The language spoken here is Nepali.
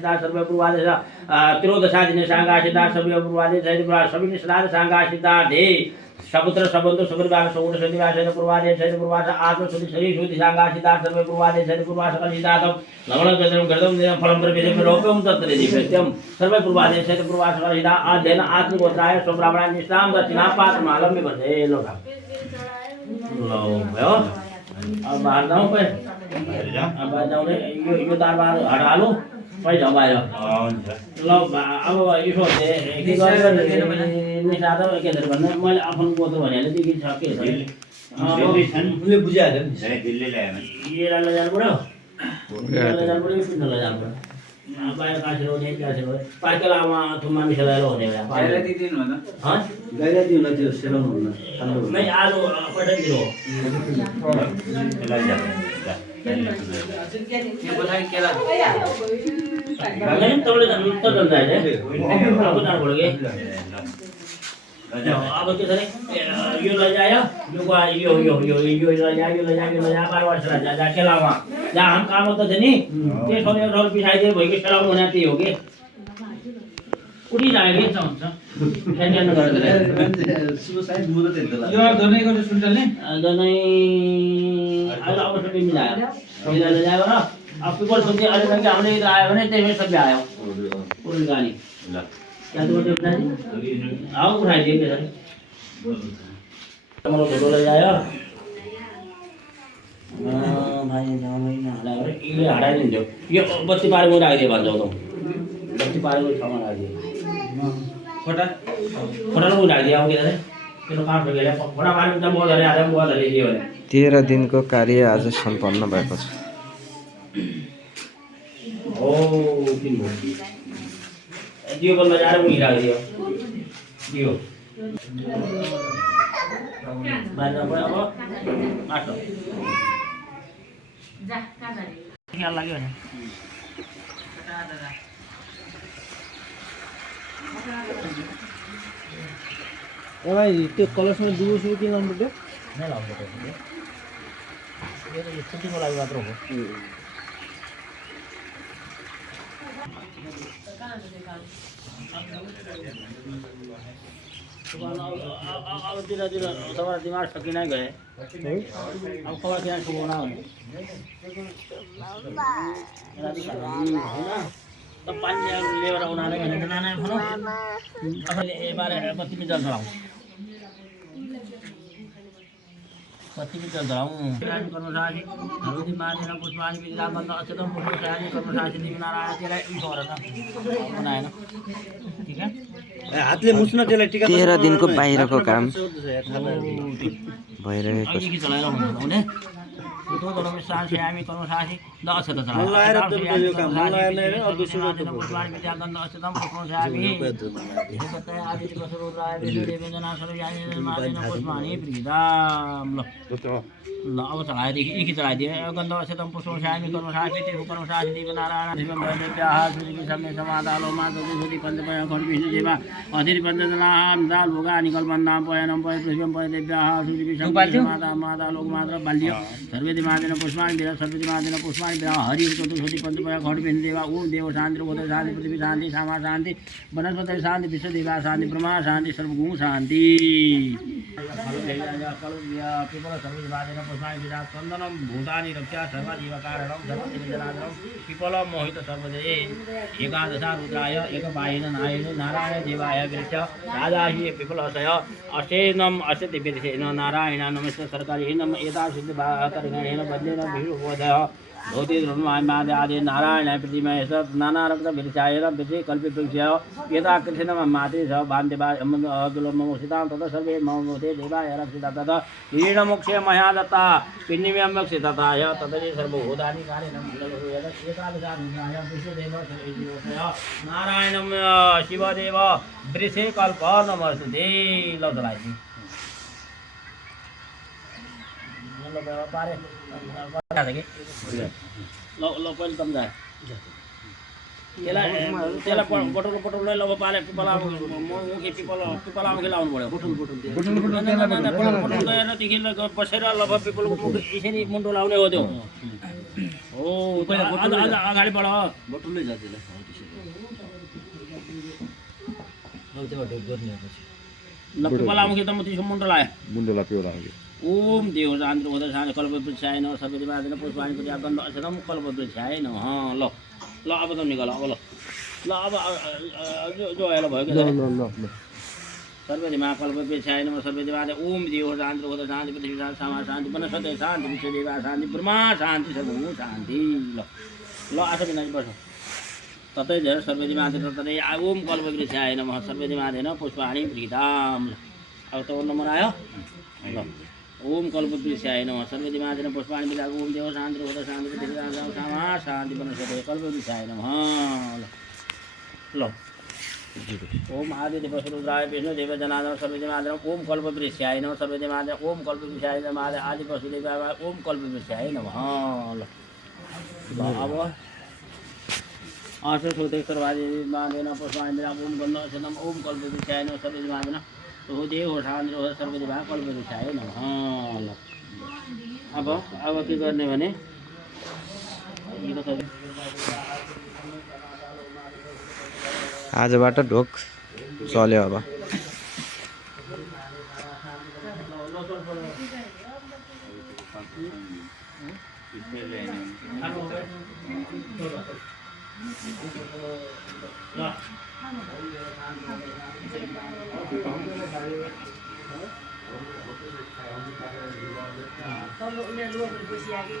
सर्व पूर्वादे त्रोदशादिने सांगाशिता सर्व पूर्वादे सविने श्राद्ध सांगाशितार्धे सपुत्र सबंधु सुपरिवार सौर शनिवार पूर्वादे शनि पूर्वास आत्मशुद्धि शरीर शुद्धि सांगाशिता सर्व पूर्वादे शनि पूर्वास कलितातम लवण गजम गजम फलम प्रवेदम रोपम तत्र दिव्यम सर्व पूर्वादे शनि पूर्वास कलिता अध्ययन आत्मगोत्राय स्वब्राह्मण निष्ठाम दक्षिणा पात्र मालम में बसे लोग लो भयो अब बाहर जाओ पे अब जाओ रे यो दरबार हटा लो पै जाओ बाहिर ल अब यसो के गरेर निसाद के धर भन्ने मैले आफ्नो गोत्र भनेले देखि सके छ उले बुझायो नि दिल्ली ल्याएन येरा लजान पड्यो लजान पड्यो सुन्न लजान पड्यो बाहिर कासेर हुने कासेर हो पार्केलामा थुम्मा मिसाएर हुने भए बाहिर दिदिनु भन ह गाइरा दिनु त्यो सेलाउनु हुन्न नै आज पठाइदिनु लैजा के बताइ केला गाइरा तले जानु त जल्दा है अब जानु पड्यो के अब के छ यो लजायो यो लजायो बार बार जा केलामा जा हम काम त छ नि के छोरे रोल पिछाइदिए भयो कि सेलाउनु हुने त्यही हो के उडी जायो के हुन्छ टेन्सन नगर्दै सुसाइड मुद त हेर्दै यो दनै गर्दै सुन्टल्ने दनै अहिले अब सबै मिलायो लजायो र अब पिपल सोचे अरे रंगे हमने इधर आए भने त्यसमै सबै आयो पूरी गानी ल क्या तो बोलते हैं आओ उठाई दिए सर हमारा फोटो ले जाया भाई जाओ नहीं ना हला ये हटा नहीं दो ये बत्ती पार में डाल दे बांध दो बत्ती पार में सामान डाल दे फोटा में डाल दिया ओके किन काम गरे फोटा पार में बहुत धरे आदम बहुत धरे दियो 13 दिनको कार्य आज सम्पन्न भएको छ ओ किन हो दियो बल में जारे मुही डाल दियो दियो बाजा पर अब आटो जा का गरे ख्याल लाग्यो नि ए भाइ त्यो कलर्समा दुबो सुबो के गर्नु पर्यो नै लाउनु पर्यो यो त छुट्टीको लागि मात्र हो अब दिन तुम्हारा दिमाग सकिन गए अब खबर क्या सुना तब पानी लेबर उन्होंने भनेर नाना भनौँ आफैले एबारे बत्ती मिटर चलाउँ बत्ती मिटर चलाउँ कर्मचारी हरुदी मार्दिन पुष्पानी विद्या बन्द अचेतन पुष्पशाली कर्मचारी दिवी नारायण त्यसलाई उयो गरेर बनाएन ठीक है हातले मुस्न त्यसलाई टिका 13 दिनको बाहिरको काम भइरहेको छ के चलाएर हुने तो दोनों साथ से आमी कर्मचारी 10 त चला मलाई त यो काम मलाई नै हो दुसरो त पुष्पानी विद्या बन्द अचेतन कर्मचारी हेपत आदि कसरो राय देवेन्द्रनाथ सरो यानी मार्दिन पुष्पानी प्रीताम ल अब चलाएदेखि एक चलाइदिए गन्ध अचेतन पुष्पशाली कर्मचारी त्यो कर्मचारी देव नारायण शिव भैरव्याः सुजि सम्मे समादालो माता सुजि पञ्चपय खण्डविष्णु देवा अधिर पञ्चजनाम दाल भोगा निकल बन्दाम पयनम पय पृथ्वीम पय देव्याः सुजि सम्मे माता माता लोक मात्र बाल्य सर्वेदि मादिन पुष्पाणि देव सर्वेदि मादिन पुष्पाणि देव हरि चतुर्दशी पञ्चपय खण्डविष्णु देवा ओम देव शान्ति उदय शान्ति पृथ्वी शान्ति सामा शान्ति वनस्पति शान्ति विश्व देवा शान्ति ब्रह्मा शान्ति सर्वगुण शान्ति चन्दनम भूतानि रक्षा सर्वजीवकारणं सर्वजनादरं पिपलं मोहित सर्वजये एकादशा रुद्राय एकबाहिन नारायण नारायण देवाय वृक्ष राजाहि पिपलसय अशेनम अशति विरसेन नारायण नमस्ते सरकारी नम एता सिद्ध भातर्गणेन बद्लेन विष्णुवदय धोति धर्मादि आदि नारायण प्रतिमय सब नाना रक्त विरचाय विषय कल्पितस्य यदा कृष्ण माते स बान्देवा अब्दुलम मोक्षितां तथा सर्वे ममोते देवाय रक्षिता तथा हीन मोक्षे मया दत्ता पिण्यम्यं मोक्षिताय तदे सर्वभूतानि कार्यं एकादशाय विष्णुदेव सर्वेश्वरस्य नारायणं शिवदेव वृषे कल्प नमस्ते लौटलाइछि पारे लो पहिले तम जाए त्यसलाई पटोल लो पारे पिपला मुखी पिपला मुखी लाउनु पर्यो पटोल बसेर लब पिपलको मुख यसरी मुन्टो लाउने हो त्यो हो हो अगाडि बढ बटुल्लै जातिलाई ल पिपलामुखी त म त्यसो मुन्डो लाग्यो मुन्डोला पिउला ओम देव शान्ति होता शान्ति कल्पवृक्षाय नमः सर्वदेव आदिन पुष्पाणि प्रति गन्ध अक्षरम कल्पवृक्षाय नमः ल ल अब त निकाल अब ल अब जो आएर भयो कि सर्वदेव कल्पवृक्षाय नमः सर्वदेव आदि ओम देव शान्ति होता शान्ति पृथ्वी शान्ति सामा शान्ति वनस्पति शान्ति विश्वदेवा शान्ति ब्रह्मा शान्ति सर्वभूत शान्ति ल आठ बिना बस ततै झर सर्वदेव आदि ततै ओम कल्पवृक्षाय नमः सर्वदेव आदिन पुष्पाणि प्रीताम अब त नम्बर आयो ल ओम कल्पवृक्षाय नमः सर्वदेवादिन पुष्पाणि विदाग ओम देव शान्ति होता शान्ति पृथ्वी सामा शान्ति वनस्पति कल्पवृक्षाय नमः ल ओम आदिदेव रुद्राय विष्णु देव जनार्दन सर्वदेवादिन ओम कल्पवृक्षाय नमः सर्वदेवादिन ओम कल्पवृक्षाय नमः आदि वसुदेव ओम कल्पवृक्षाय नमः ल अब आश्रय सोते सर्वादिन पुष्पाणि विदाग ओम गन्ध अक्षरम ओम कल्पवृक्षाय नमः सर्वदेवादिन हो देव हो शान्ति हो सर्वदेवा कल्पवृक्षाय नमः ल अब के गर्ने भने आजबाट ढोक चल्यो अब Kalau udah luar bersih lagi,